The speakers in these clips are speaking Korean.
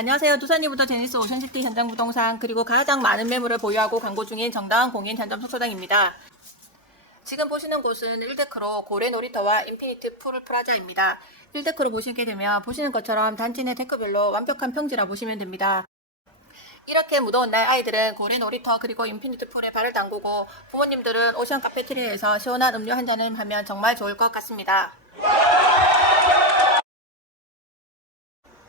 안녕하세요. 두산이부터 제니스 오션시티 현장 부동산 그리고 가장 많은 매물을 보유하고 광고 중인 정다은 공인 현장 속소장입니다. 지금 보시는 곳은 1데크로 고래 놀이터와 인피니트 풀 프라자입니다. 1데크로 보시게 되면 보시는 것처럼 단지 내 데크별로 완벽한 평지라 보시면 됩니다. 이렇게 무더운 날 아이들은 고래 놀이터 그리고 인피니트 풀에 발을 담그고 부모님들은 오션 카페테리아에서 시원한 음료 한 잔을 하면 정말 좋을 것 같습니다.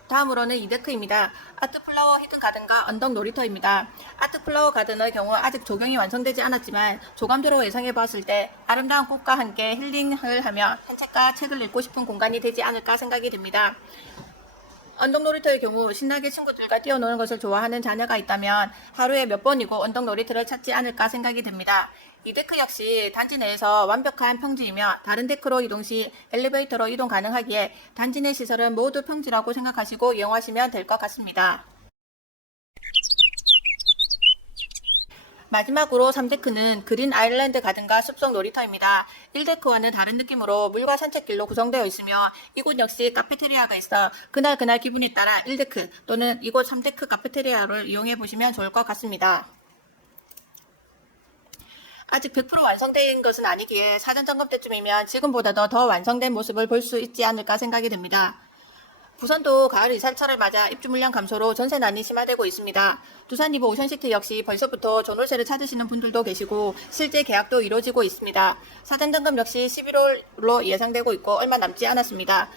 다음으로는 이데크입니다. 아트플라워 히든 가든과 언덕 놀이터입니다. 아트플라워 가든의 경우 아직 조경이 완성되지 않았지만 조감도로 예상해 봤을 때 아름다운 꽃과 함께 힐링을 하며 산책과 책을 읽고 싶은 공간이 되지 않을까 생각이 듭니다. 언덕 놀이터의 경우 신나게 친구들과 뛰어노는 것을 좋아하는 자녀가 있다면 하루에 몇 번이고 언덕 놀이터를 찾지 않을까 생각이 됩니다. 이 데크 역시 단지 내에서 완벽한 평지이며 다른 데크로 이동 시 엘리베이터로 이동 가능하기에 단지 내 시설은 모두 평지라고 생각하시고 이용하시면 될 것 같습니다. 마지막으로 3데크는 그린 아일랜드 가든과 숲속 놀이터입니다. 1데크와는 다른 느낌으로 물과 산책길로 구성되어 있으며 이곳 역시 카페테리아가 있어 그날 그날 기분에 따라 1데크 또는 이곳 3데크 카페테리아를 이용해 보시면 좋을 것 같습니다. 아직 100% 완성된 것은 아니기에 사전 점검 때쯤이면 지금보다도 더 완성된 모습을 볼 수 있지 않을까 생각이 듭니다. 부산도 가을 이살철을 맞아 입주 물량 감소로 전세 난이 심화되고 있습니다. 두산 이브 오션시티 역시 벌써부터 전월세를 찾으시는 분들도 계시고 실제 계약도 이루어지고 있습니다. 사전 점검 역시 11월로 예상되고 있고 얼마 남지 않았습니다.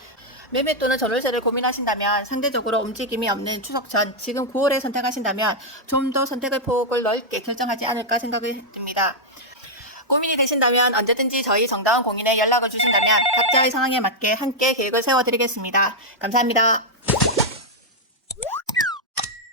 매매 또는 전월세를 고민하신다면 상대적으로 움직임이 없는 추석 전 지금 9월에 선택하신다면 좀 더 선택의 폭을 넓게 결정하지 않을까 생각이 듭니다. 고민이 되신다면 언제든지 저희 정다운 공인에 연락을 주신다면 각자의 상황에 맞게 함께 계획을 세워드리겠습니다. 감사합니다.